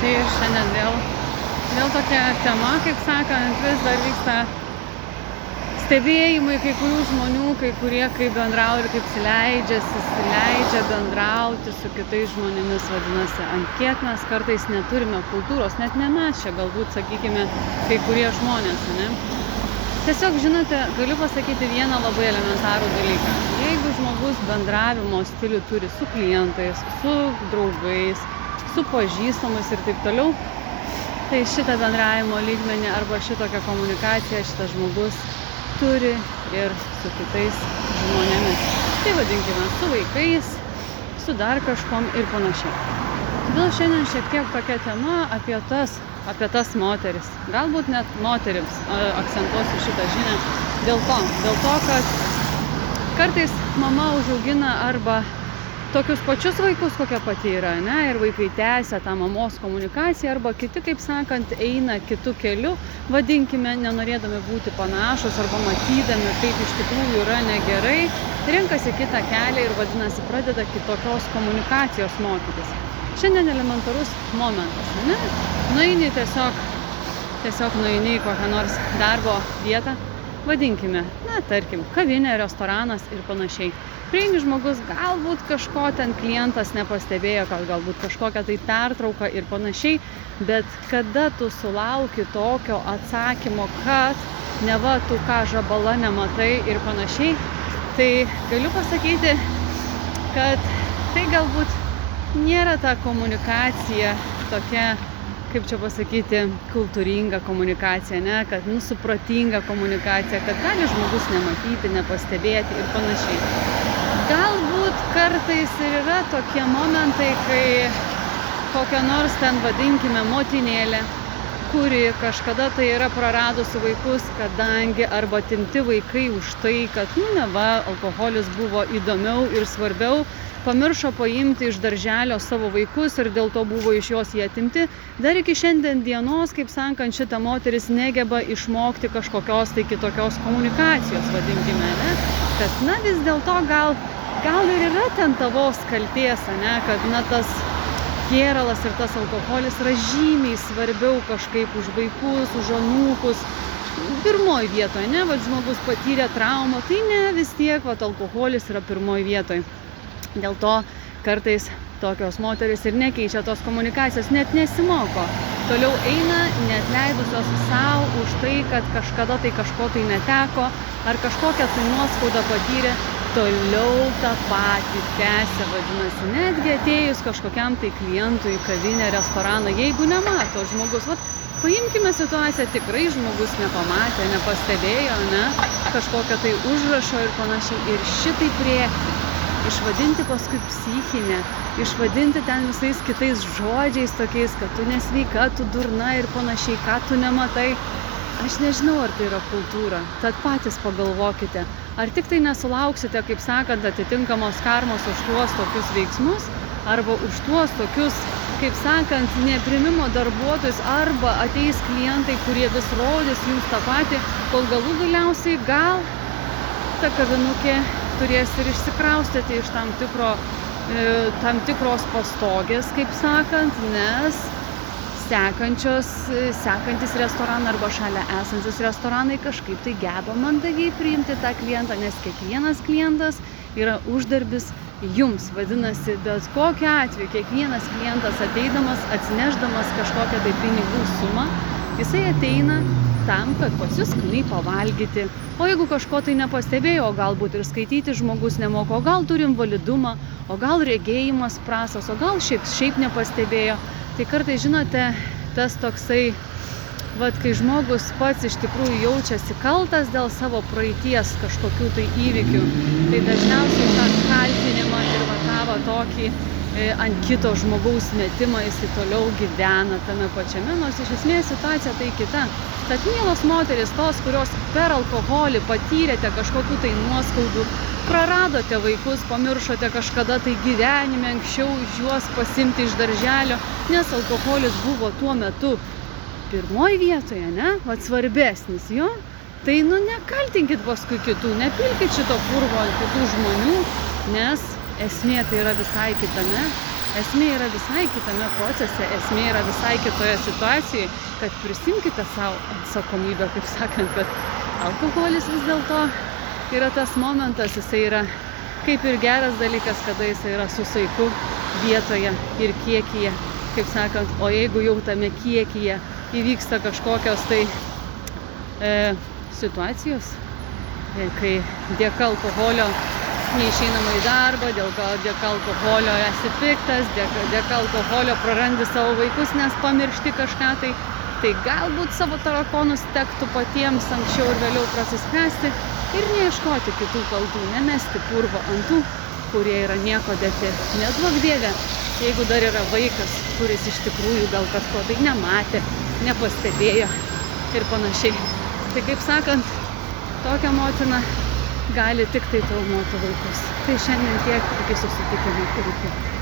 klausytojai, šiandien vėl tokia tema, kaip sakant, vis dar vyksta stebėjimai kai kurių žmonių, kai kurie kaip bendrauja ir kaip leidžia bendrauti su kitais žmonėmis, vadinasi, ant kiek mes kartais neturime kultūros, net ne mes čia, galbūt, sakykime, kai kurie žmonės, ne? Tiesiog, žinote, galiu pasakyti vieną labai elementarų dalyką. Jeigu žmogus bendravimo stilių turi su klientais, su draugais, su pažįstamais ir taip toliau, tai šitą bendravimo lygmenį arba šitokią komunikaciją šitas žmogus turi ir su kitais žmonėmis. Tai vadinkime, su vaikais, su dar kažkom ir panašiai. Todėl šiandien šiek tiek tokia tema apie tas moteris. Galbūt net moterims akcentuosiu šitą žinią dėl to, kad kartais mama užaugina arba tokius pačius vaikus, kokia pati yra, ne? Ir vaikai tęsia tą mamos komunikaciją, arba kiti, kaip sakant, eina kitu keliu, vadinkime, nenorėdami būti panašus arba matydami, kaip iš tikrųjų yra negerai, renkasi kitą kelią ir vadinasi pradeda kitokios komunikacijos mokytis. Šiandien elementarus momentas, ne? Nueini tiesiog nueini į kokią nors darbo vietą, vadinkime, na, tarkim, kavinė, restoranas ir panašiai. Prieini žmogus, galbūt kažko ten klientas nepastebėjo, galbūt kažkokią tai pertrauką ir panašiai, bet kada tu sulauki tokio atsakymo, kad neva tu ką žabala nematai ir panašiai, tai galiu pasakyti, kad tai galbūt nėra ta komunikacija tokia, kaip čia pasakyti, kultūringa komunikacija, ne? Kad supratinga komunikacija, kad gali žmogus nematyti, nepastebėti ir panašiai. Galbūt kartais ir yra tokie momentai, kai kokia nors ten vadinkime motinėlė, kuri kažkada tai yra praradusi vaikus, kadangi arba atimti vaikai už tai, kad, neva, alkoholis buvo įdomiau ir svarbiau, pamiršo paimti iš darželio savo vaikus ir dėl to buvo iš jos jie atimti. Dar iki šiandien dienos, kaip sakant, šita moteris negeba išmokti kažkokios tai kitokios komunikacijos, vadinkime, ne? Kad, vis dėlto gal ir yra ten tavos kaltės, ne? Kad, tas gėralas ir tas alkoholis yra žymiai svarbiau kažkaip už vaikus, už anūkus. Pirmoj vietoj, ne? Vat žmogus patyrė traumą, tai ne, vis tiek, alkoholis yra pirmoj vietoj. Dėl to kartais tokios moteris ir nekeičia tos komunikacijos, net nesimoko. Toliau eina, neatleidusios savo už tai, kad kažkada tai kažko tai neteko, ar kažkokią tai nuoskaudą patyrė, toliau tą patį tęsia, vadinasi, netgi atėjus kažkokiam tai klientui į kavinę, restoraną, jeigu nemato žmogus, paimkime situaciją, tikrai žmogus nepamatė, nepastebėjo, ne, kažkokią tai užrašo ir panašiai, ir šitai rėkti. Išvadinti paskui psichinę, išvadinti ten visais kitais žodžiais tokiais, kad tu nesveika, tu durna ir panašiai, ką tu nematai. Aš nežinau, ar tai yra kultūra, tad patys pagalvokite. Ar tik tai nesulauksite, kaip sakant, atitinkamos karmos už tuos tokius veiksmus, arba už tuos tokius, kaip sakant, neprimimo darbuotojus, arba ateis klientai, kurie vis rodys jums tą patį, kol galų galiausiai gal ta kavinukė turės ir išsikraustyti iš tam tikros pastogės, kaip sakant, nes sekantis restoranai arba šalia esantis restoranai kažkaip tai geba mandagiai priimti tą klientą, nes kiekvienas klientas yra uždarbis jums. Vadinasi, bet kokiu atveju kiekvienas klientas ateidamas, atsinešdamas kažkokią tai pinigų sumą, jisai ateina tam, kad pas jus skaniai pavalgyti. O jeigu kažko tai nepastebėjo, o galbūt ir skaityti žmogus nemoko, o gal turi invalidumą, o gal regėjimas prastas, o gal šiaip nepastebėjo. Tai kartais, žinote, tas toksai, kai žmogus pats iš tikrųjų jaučiasi kaltas dėl savo praeities kažkokių tai įvykių, tai dažniausiai tą kaltinimą ir tą tokį ant kito žmogaus metimą jis toliau gyvena tame pačiame, nors iš esmės situacija tai kita. Tad mielos moteris, tos, kurios per alkoholį patyrėte kažkokių tai nuoskaudų, praradote vaikus, pamiršote kažkada tai gyvenime anksčiau juos pasimti iš darželio, nes alkoholis buvo tuo metu pirmoj vietoje, ne? Svarbesnis jo, tai nekaltinkit paskui kitų, nepilkit šito purvo ant kitų žmonių, nes esmė tai yra visai kita, ne? Esmė yra visai kitame procese, esmė yra visai kitoje situacijoje, kad prisimkite savo atsakomybę, kaip sakant, kad alkoholis vis dėlto yra tas momentas, jisai yra kaip ir geras dalykas, kada jisai yra su saiku vietoje ir kiekyje, kaip sakant, o jeigu jau tame kiekyje įvyksta kažkokios tai situacijos, kai dėka alkoholio neišeinama į darbą, dėka alkoholio esi piktas, dėka alkoholio prarandi savo vaikus, nes pamiršti kažką, tai galbūt savo tarakonus tektų patiems anksčiau ir vėliau prasispręsti ir neieškoti kitų kaltų, nemesti purvo ant tų, kurie yra nieko dėti. Neduok Dieve, jeigu dar yra vaikas, kuris iš tikrųjų gal kažko tai nematė, nepastebėjo ir panašiai. Tai kaip sakant, tokia motina gali tik tai traumuoti vaikus. Tai šiandien tiek, iki susitikimo ryte.